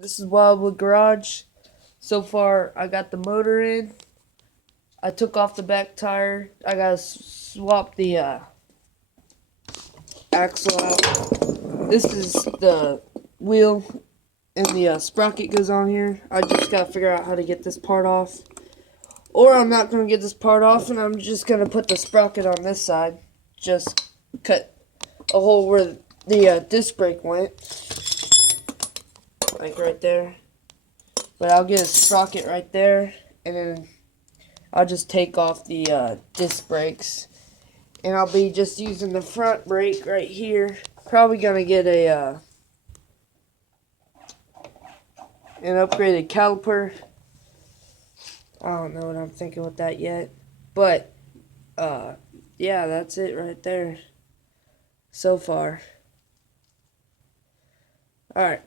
This is Wildwood Garage. So far, I got the motor in. I took off the back tire. I gotta swap the axle out. This is the wheel, and the sprocket goes on here. I just gotta figure out how to get this part off. Or I'm not gonna get this part off, and I'm just gonna put the sprocket on this side. Just cut a hole where the disc brake went, like right there. But I'll get a sprocket right there, and then I'll just take off the disc brakes, and I'll be just using the front brake right here. Probably gonna get a an upgraded caliper. I don't know what I'm thinking with that yet, but yeah, that's it right there so far. All right.